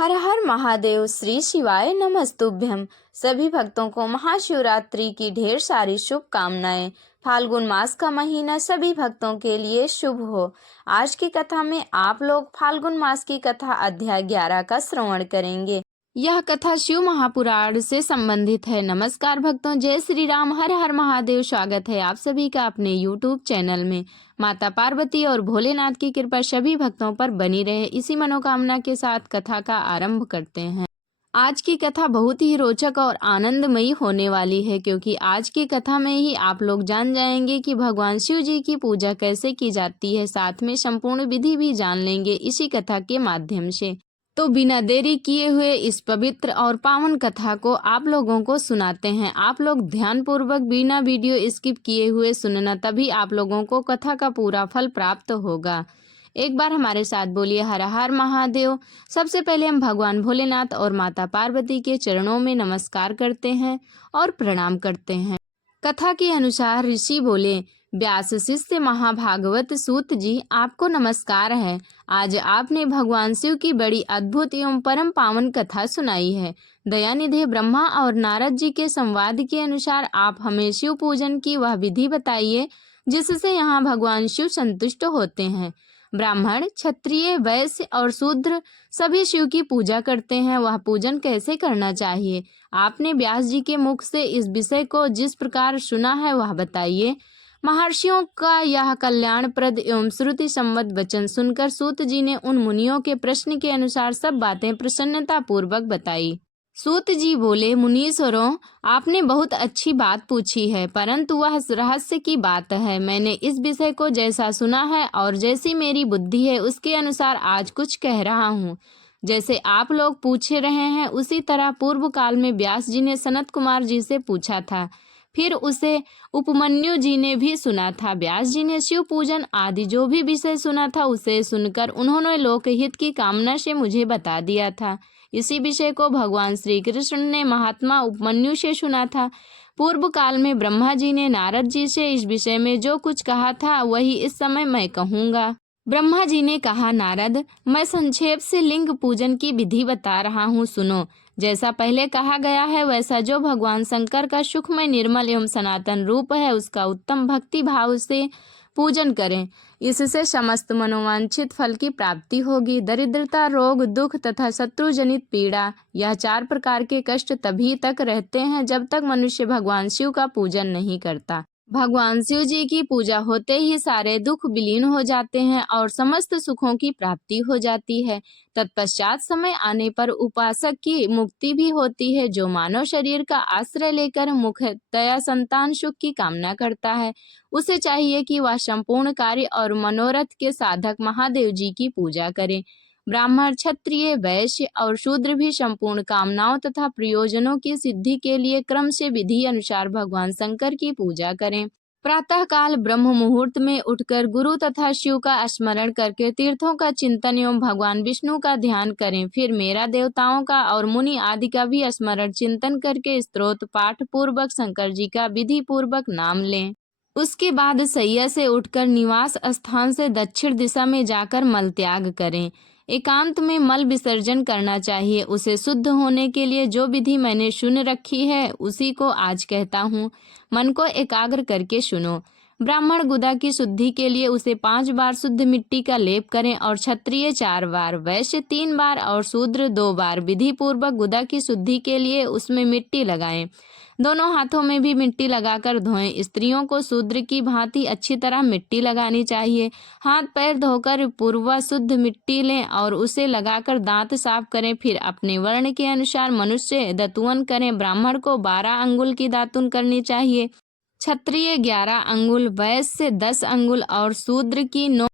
हर हर महादेव, श्री शिवाय नमस्तुभ्यम। सभी भक्तों को महाशिवरात्रि की ढेर सारी शुभकामनाएं। फाल्गुन मास का महीना सभी भक्तों के लिए शुभ हो। आज की कथा में आप लोग फाल्गुन मास की कथा अध्याय 11 का श्रवण करेंगे। यह कथा शिव महापुराण से संबंधित है। नमस्कार भक्तों, जय श्री राम, हर हर महादेव। स्वागत है आप सभी का अपने YouTube चैनल में। माता पार्वती और भोलेनाथ की कृपा सभी भक्तों पर बनी रहे, इसी मनोकामना के साथ कथा का आरंभ करते हैं। आज की कथा बहुत ही रोचक और आनंदमयी होने वाली है, क्योंकि आज की कथा में ही आप लोग जान जाएंगे कि भगवान शिव जी की पूजा कैसे की जाती है। साथ में संपूर्ण विधि भी जान लेंगे इसी कथा के माध्यम से। तो बिना देरी किए हुए इस पवित्र और पावन कथा को आप लोगों को सुनाते हैं। आप लोग ध्यान पूर्वक बिना वीडियो स्किप किए हुए सुनना, तभी आप लोगों को कथा का पूरा फल प्राप्त होगा। एक बार हमारे साथ बोलिए हर हर महादेव। सबसे पहले हम भगवान भोलेनाथ और माता पार्वती के चरणों में नमस्कार करते हैं और प्रणाम करते हैं। कथा के अनुसार ऋषि बोले, व्यास शिष्य महाभागवत सूत जी, आपको नमस्कार है। आज आपने भगवान शिव की बड़ी अद्भुत एवं परम पावन कथा सुनाई है। दयानिधि ब्रह्मा और नारद जी के संवाद के अनुसार आप हमें शिव पूजन की वह विधि बताइए जिससे यहाँ भगवान शिव संतुष्ट होते हैं। ब्राह्मण, क्षत्रिय, वैश्य और शूद्र सभी शिव की पूजा करते हैं। वह पूजन कैसे करना चाहिए? आपने व्यास जी के मुख से इस विषय को जिस प्रकार सुना है वह बताइए। महर्षियों का यह कल्याणप्रद एवं श्रुति सम्मत वचन सुनकर सूत जी ने उन मुनियों के प्रश्न के अनुसार सब बातें प्रसन्नता पूर्वक बताई। सूत जी बोले, मुनीश्वरों, आपने बहुत अच्छी बात पूछी है, परंतु वह रहस्य की बात है। मैंने इस विषय को जैसा सुना है और जैसी मेरी बुद्धि है उसके अनुसार आज कुछ कह रहा हूँ। जैसे आप लोग पूछ रहे हैं उसी तरह पूर्व काल में व्यास जी ने सनत कुमार जी से पूछा था, फिर उसे उपमन्यु जी ने भी सुना था। व्यास जी ने शिव पूजन आदि जो भी विषय सुना था उसे सुनकर उन्होंने लोकहित की कामना से मुझे बता दिया था। इसी विषय को भगवान श्री कृष्ण ने महात्मा उपमन्यु से सुना था। पूर्व काल में ब्रह्मा जी ने नारद जी से इस विषय में जो कुछ कहा था वही इस समय मैं कहूँगा। ब्रह्मा जी ने कहा, नारद, मैं संक्षेप से लिंग पूजन की विधि बता रहा हूँ, सुनो। जैसा पहले कहा गया है वैसा जो भगवान शंकर का सुखमय निर्मल एवं सनातन रूप है उसका उत्तम भक्ति भाव से पूजन करें। इससे समस्त मनोवांछित फल की प्राप्ति होगी। दरिद्रता, रोग, दुख तथा शत्रु जनित पीड़ा, यह 4 प्रकार के कष्ट तभी तक रहते हैं जब तक मनुष्य भगवान शिव का पूजन नहीं करता। भगवान शिव जी की पूजा होते ही सारे दुख विलीन हो जाते हैं और समस्त सुखों की प्राप्ति हो जाती है। तत्पश्चात समय आने पर उपासक की मुक्ति भी होती है। जो मानव शरीर का आश्रय लेकर मुख्यतया संतान सुख की कामना करता है उसे चाहिए कि वह संपूर्ण कार्य और मनोरथ के साधक महादेव जी की पूजा करे। ब्राह्मण, क्षत्रिय, वैश्य और शूद्र भी संपूर्ण कामनाओं तथा प्रयोजनों की सिद्धि के लिए क्रम से विधि अनुसार भगवान शंकर की पूजा करें। प्रातः काल ब्रह्म मुहूर्त में उठकर गुरु तथा शिव का स्मरण करके तीर्थों का चिंतन एवं भगवान विष्णु का ध्यान करें। फिर मेरा देवताओं का और मुनि आदि का भी स्मरण चिंतन करके स्तोत्र पाठ पूर्वक शंकर जी का विधि पूर्वक नाम लें। उसके बाद सैया से उठकर निवास स्थान से दक्षिण दिशा में जाकर मल त्याग करें। एकांत में मल विसर्जन करना चाहिए। उसे शुद्ध होने के लिए जो विधि मैंने सुन रखी है उसी को आज कहता हूँ। मन को एकाग्र करके सुनो। ब्राह्मण गुदा की शुद्धि के लिए उसे 5 बार शुद्ध मिट्टी का लेप करें और क्षत्रिय 4 बार, वैश्य 3 बार और शूद्र 2 बार विधि पूर्वक गुदा की शुद्धि के लिए उसमें मिट्टी लगाएं। दोनों हाथों में भी मिट्टी लगाकर धोएं। स्त्रियों को शूद्र की भांति अच्छी तरह मिट्टी लगानी चाहिए। हाथ पैर धोकर पूर्व शुद्ध मिट्टी लें और उसे लगाकर दांत साफ करें। फिर अपने वर्ण के अनुसार मनुष्य दातुन करें। ब्राह्मण को 12 अंगुल की दातुन करनी चाहिए, क्षत्रिय 11 अंगुल, वैश्य 10 अंगुल और शूद्र की 9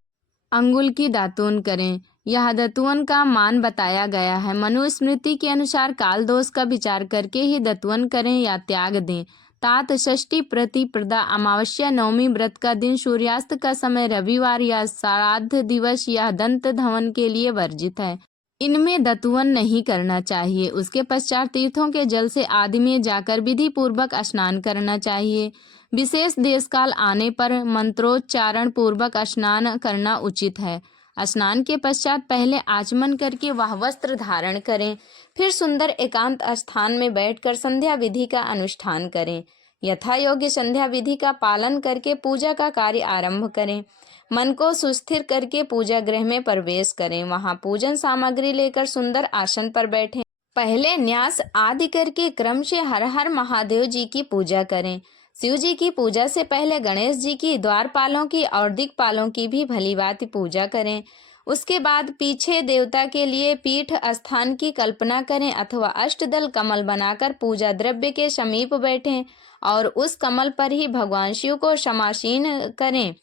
अंगुल की दातुन करें। यह दतुवन का मान बताया गया है। मनुस्मृति के अनुसार काल दोष का विचार करके ही दतुवन करें या त्याग दें। तात, षष्ठी, प्रतिपदा, अमावस्या, नवमी, व्रत का दिन, सूर्यास्त का समय, रविवार या श्राद्ध दिवस या दंत धवन के लिए वर्जित है। इनमें दतुवन नहीं करना चाहिए। उसके पश्चात तीर्थों के जल से आदि में जाकर विधि पूर्वक स्नान करना चाहिए। विशेष देश काल आने पर मंत्रोच्चारण पूर्वक स्नान करना उचित है। स्नान के पश्चात पहले आचमन करके वह वस्त्र धारण करें। फिर सुंदर एकांत स्थान में बैठकर संध्या विधि का अनुष्ठान करें। यथा योग्य संध्या विधि का पालन करके पूजा का कार्य आरंभ करें। मन को सुस्थिर करके पूजा गृह में प्रवेश करें। वहां पूजन सामग्री लेकर सुंदर आसन पर बैठें। पहले न्यास आदि करके क्रम से हर हर महादेव जी की पूजा करें। शिव जी की पूजा से पहले गणेश जी की, द्वारपालों की और दिक्पालों की भी भलीभांति पूजा करें। उसके बाद पीछे देवता के लिए पीठ स्थान की कल्पना करें अथवा अष्टदल कमल बनाकर पूजा द्रव्य के समीप बैठें और उस कमल पर ही भगवान शिव को समासीन करें।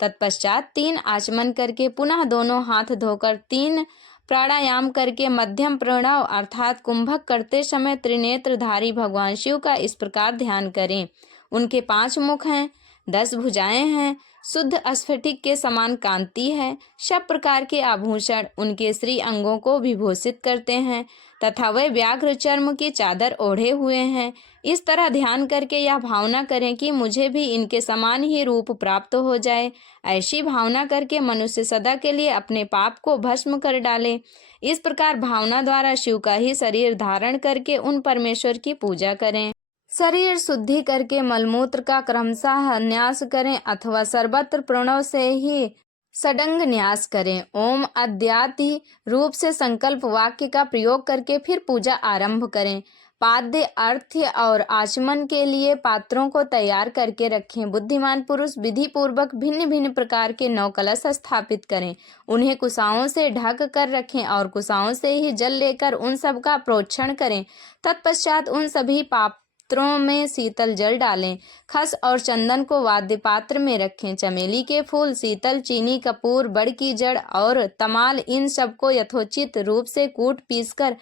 तत्पश्चात 3 आचमन करके पुनः दोनों हाथ धोकर 3 प्राणायाम करके मध्यम प्रणव अर्थात कुंभक करते समय त्रिनेत्रधारी भगवान शिव का इस प्रकार ध्यान करें। उनके 5 मुख हैं, 10 भुजाएं हैं, शुद्ध स्फटिक के समान कांति है, सब प्रकार के आभूषण उनके श्री अंगों को विभूषित करते हैं तथा वे व्याघ्र चर्म की चादर ओढ़े हुए हैं। इस तरह ध्यान करके यह भावना करें कि मुझे भी इनके समान ही रूप प्राप्त हो जाए। ऐसी भावना करके मनुष्य सदा के लिए अपने पाप को भस्म कर डाले। इस प्रकार भावना द्वारा शिव का ही शरीर धारण करके उन परमेश्वर की पूजा करें। शरीर शुद्धि करके मलमूत्र का क्रमशः न्यास करें अथवा सर्वत्र प्रणव से ही षडंग न्यास करें। ओम अद्याति रूप से संकल्प वाक्य का प्रयोग करके फिर पूजा आरंभ करें। पाद्य, अर्घ्य और आचमन के लिए पात्रों को तैयार करके रखें। बुद्धिमान पुरुष विधि पूर्वक भिन्न भिन्न प्रकार के 9 कलश स्थापित करें। उन्हें कुशाओं से ढक कर रखें और कुशाओं से ही जल लेकर उन सब का प्रोक्षण करें। तत्पश्चात उन सभी पात्रों में शीतल जल डालें। खस और चंदन को वाद्य पात्र में रखें। चमेली के फूल, शीतल, चीनी, कपूर, बड़ की जड़ और तमाल इन सबको यथोचित रूप से कूट पीसकर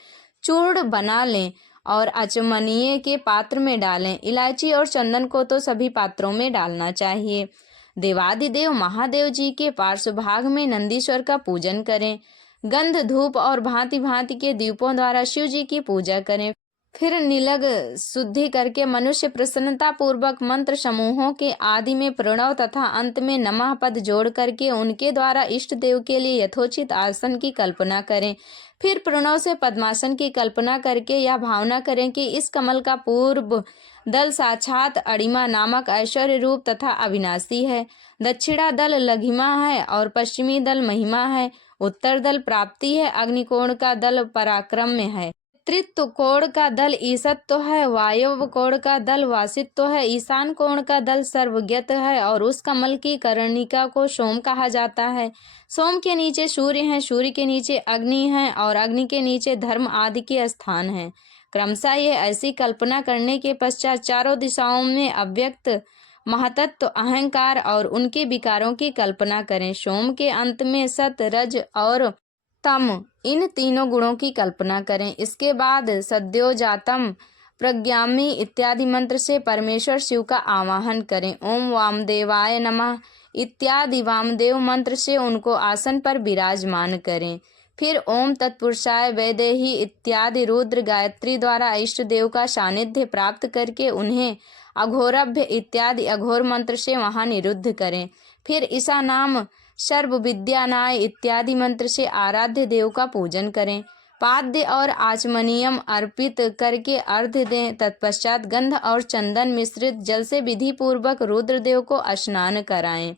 चूर्ण बना लें और अचमनीय के पात्र में डालें। इलायची और चंदन को तो सभी पात्रों में डालना चाहिए। देवादिदेव महादेव जी के पार्श्व भाग में नंदीश्वर का पूजन करें। गंध, धूप और भांति भांति के दीपों द्वारा शिव जी की पूजा करें। फिर निलग शुद्धि करके मनुष्य प्रसन्नता पूर्वक मंत्र समूहों के आदि में प्रणव तथा अंत में नमः पद जोड़ करके उनके द्वारा इष्ट देव के लिए यथोचित आसन की कल्पना करें। फिर प्रणव से पद्मासन की कल्पना करके यह भावना करें कि इस कमल का पूर्व दल साक्षात अणिमा नामक ऐश्वर्य रूप तथा अविनाशी है, दक्षिणा दल लघिमा है और पश्चिमी दल महिमा है, उत्तर दल प्राप्ति है, अग्निकोण का दल पराक्रम में है, तृत्व कोण का दल ईसत्व है, वायव्य कोण का दल वासित्व है, ईशान कोण का दल सर्वज्ञत है और उस कमल की कर्णिका को सोम कहा जाता है। सोम के नीचे सूर्य है, सूर्य के नीचे अग्नि है और अग्नि के नीचे धर्म आदि के स्थान है। क्रमशः ये ऐसी कल्पना करने के पश्चात चारों दिशाओं में अव्यक्त महतत्व अहंकार और उनके विकारों की कल्पना करें। सोम के अंत में सत, रज और तम इन तीनों गुणों की कल्पना करें। इसके बाद सद्योजातम, प्रज्ञामी इत्यादि मंत्र से परमेश्वर शिव का आवाहन करें। ओम वामदेवाय नमः इत्यादि वामदेव मंत्र से उनको आसन पर विराजमान करें। फिर ओम तत्पुरुषाय वैदेही इत्यादि रुद्र गायत्री द्वारा इष्ट देव का सानिध्य प्राप्त करके उन्हें अघोरभ्य इत्यादि अघोर मंत्र से वहां निरुद्ध करें। फिर ईशा नाम सर्व विद्यानाय इत्यादि मंत्र से आराध्य देव का पूजन करें। पाद्य और आचमनियम अर्पित करके अर्घ्य दें। तत्पश्चात गंध और चंदन मिश्रित जल से विधि पूर्वक रुद्रदेव को स्नान कराएं।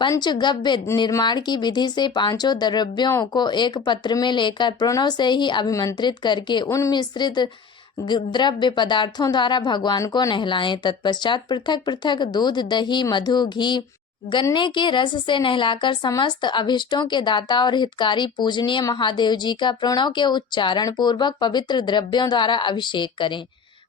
पंचगव्य निर्माण की विधि से 5 द्रव्यों को एक पत्र में लेकर प्रणव से ही अभिमंत्रित करके उन मिश्रित द्रव्य पदार्थों द्वारा भगवान को नहलाएं। तत्पश्चात पृथक पृथक दूध, दही, मधु, घी, गन्ने के रस से नहलाकर समस्त अभिष्टों के दाता और हितकारी पूजनीय महादेव जी का प्रणव के उच्चारण पूर्वक पवित्र द्रव्यों द्वारा अभिषेक करें।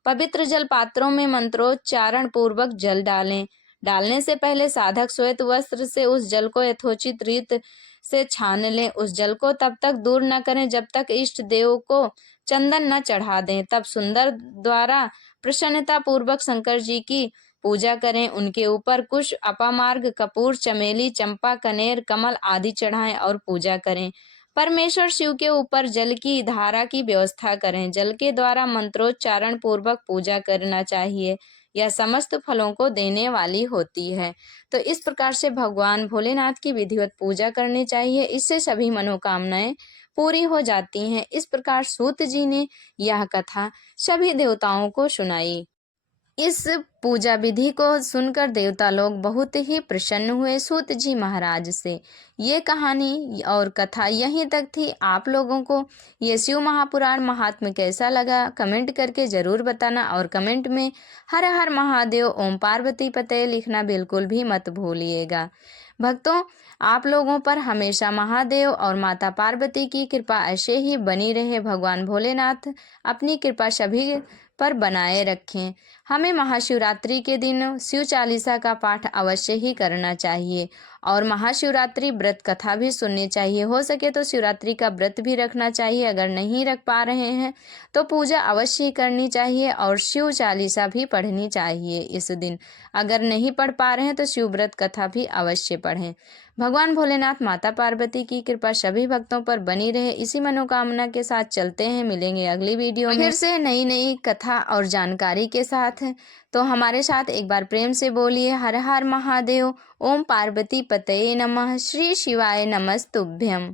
पवित्र जल पात्रों में मंत्रोच्चारण पूर्वक जल डालें। डालने से पहले साधक श्वेत वस्त्र से उस जल को यथोचित रीत से छान लें। उस जल को तब तक दूर न करें जब तक इष्ट देव को चंदन न चढ़ा दें। तब सुंदर द्वारा प्रसन्नता पूर्वक शंकर जी की पूजा करें। उनके ऊपर कुश, अपामार्ग, कपूर, चमेली, चंपा, कनेर, कमल आदि चढ़ाएं और पूजा करें। परमेश्वर शिव के ऊपर जल की धारा की व्यवस्था करें। जल के द्वारा मंत्रोच्चारण पूर्वक पूजा करना चाहिए। यह समस्त फलों को देने वाली होती है। तो इस प्रकार से भगवान भोलेनाथ की विधिवत पूजा करनी चाहिए, इससे सभी मनोकामनाएं पूरी हो जाती हैं। इस प्रकार सूत जी ने यह कथा सभी देवताओं को सुनाई। इस पूजा विधि को सुनकर देवता लोग बहुत ही प्रसन्न हुए सूत जी महाराज से। ये कहानी और कथा यहीं तक थी। आप लोगों को ये शिव महापुराण महात्म्य कैसा लगा कमेंट करके ज़रूर बताना, और कमेंट में हर हर महादेव ओम पार्वती पते लिखना बिल्कुल भी मत भूलिएगा। भक्तों, आप लोगों पर हमेशा महादेव और माता पार्वती की कृपा ऐसे ही बनी रहे। भगवान भोलेनाथ अपनी कृपा सभी पर बनाए रखें। हमें महाशिवरात्रि के दिन शिव चालीसा का पाठ अवश्य ही करना चाहिए, और महाशिवरात्रि व्रत कथा भी सुननी चाहिए। हो सके तो शिवरात्रि का व्रत भी रखना चाहिए। अगर नहीं रख पा रहे हैं तो पूजा अवश्य ही करनी चाहिए, और शिव चालीसा भी पढ़नी चाहिए इस दिन। अगर नहीं पढ़ पा रहे हैं तो शिव व्रत कथा भी अवश्य पढ़ें। भगवान भोलेनाथ माता पार्वती की कृपा सभी भक्तों पर बनी रहे, इसी मनोकामना के साथ चलते हैं। मिलेंगे अगली वीडियो में फिर से नई नई कथा और जानकारी के साथ। तो हमारे साथ एक बार प्रेम से बोलिए हर हर महादेव, ओम पार्वती पतये नमः, श्री शिवाय नमस्तुभ्यम।